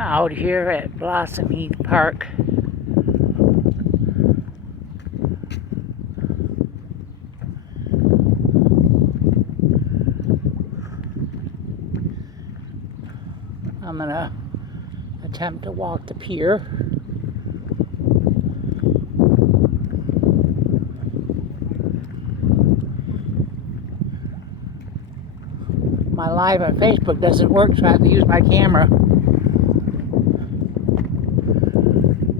Out here at Blossoming Park. I'm gonna attempt to walk the pier. My live on Facebook doesn't work, so I have to use my camera.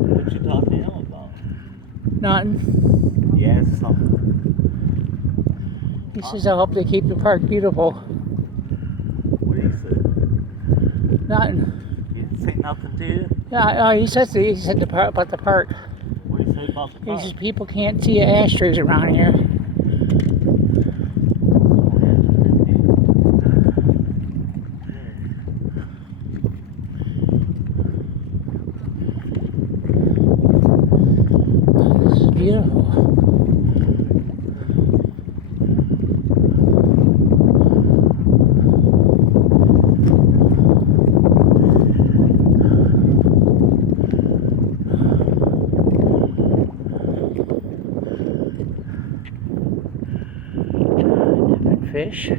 What you talking to him about? Nothing. Yes, something. He says I hope they keep the park beautiful. What do you say? Nothing. He didn't say nothing to you? Yeah, he said about the park. What do you say about the He park? says people can't see ashtrays around here. This is beautiful. Different fish.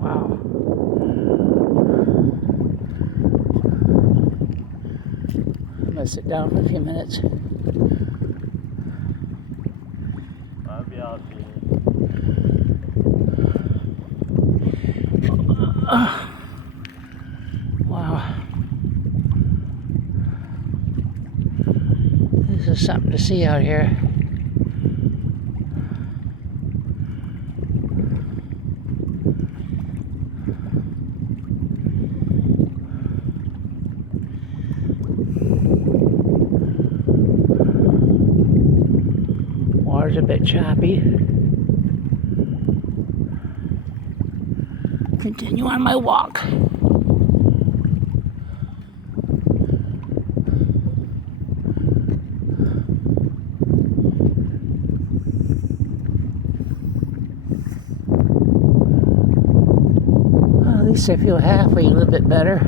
Wow. I'm gonna sit down for a few minutes. I'll be out here. Wow. This is something to see out here. Water's a bit choppy. Continue on my walk. Well, at least I feel halfway a little bit better.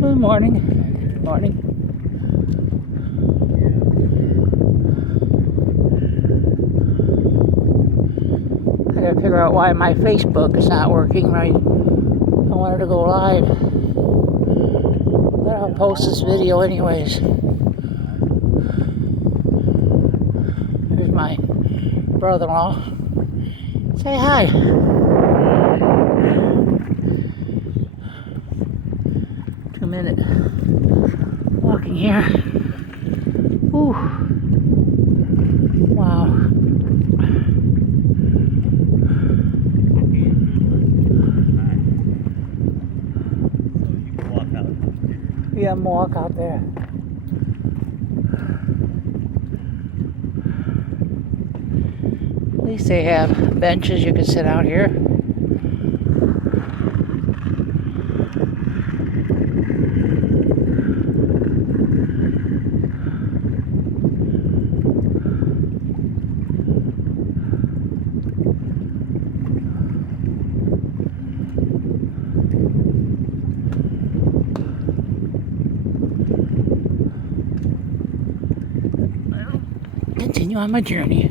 Good morning. Morning. I gotta figure out why my Facebook is not working right. I wanted to go live. But I'll post this video anyways. Here's my brother-in-law. Say hi. 2-minute walking here. Ooh. Wow. Yeah, I'm gonna walk out there. At least they have benches you can sit out here. Continue on my journey.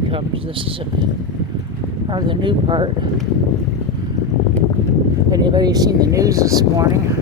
Here comes, this is part of the new part. If anybody's seen the news this morning,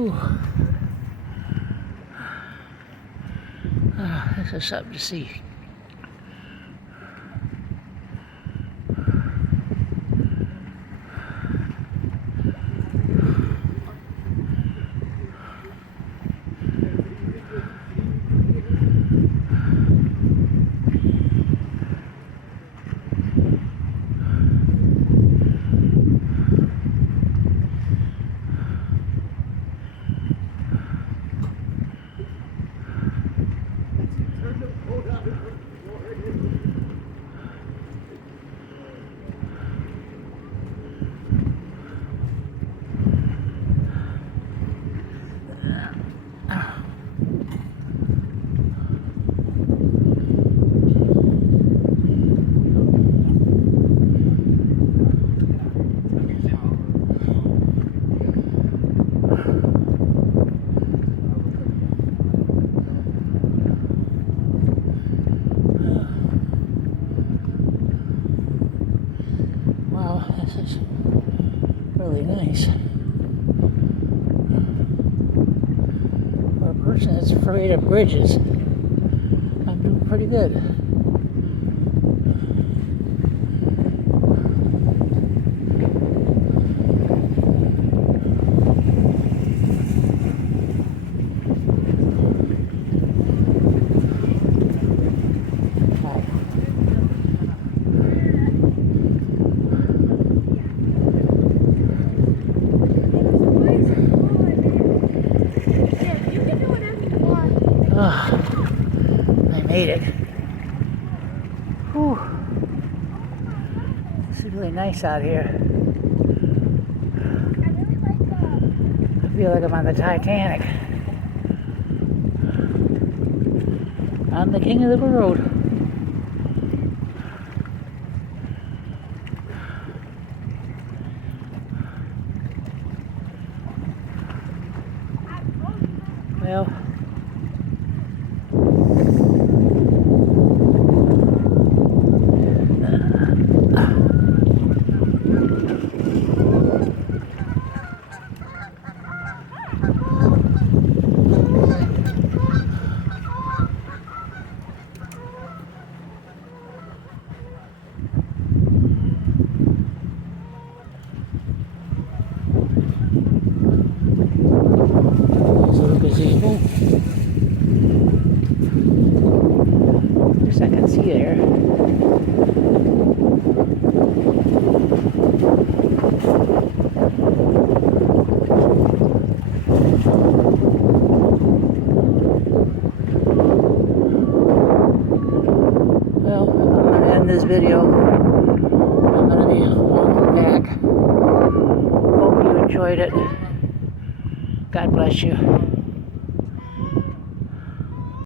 Ooh. This is something to see. Wow, this is really nice. For a person that's afraid of bridges, I'm doing pretty good. I made it. Whew. This is really nice out here. I feel like I'm on the Titanic. On the King of the Road. Well, gazebo. Guess I can see there. Well, I'm going to end this video. I'm going to be walking back. Hope you enjoyed it. God bless you.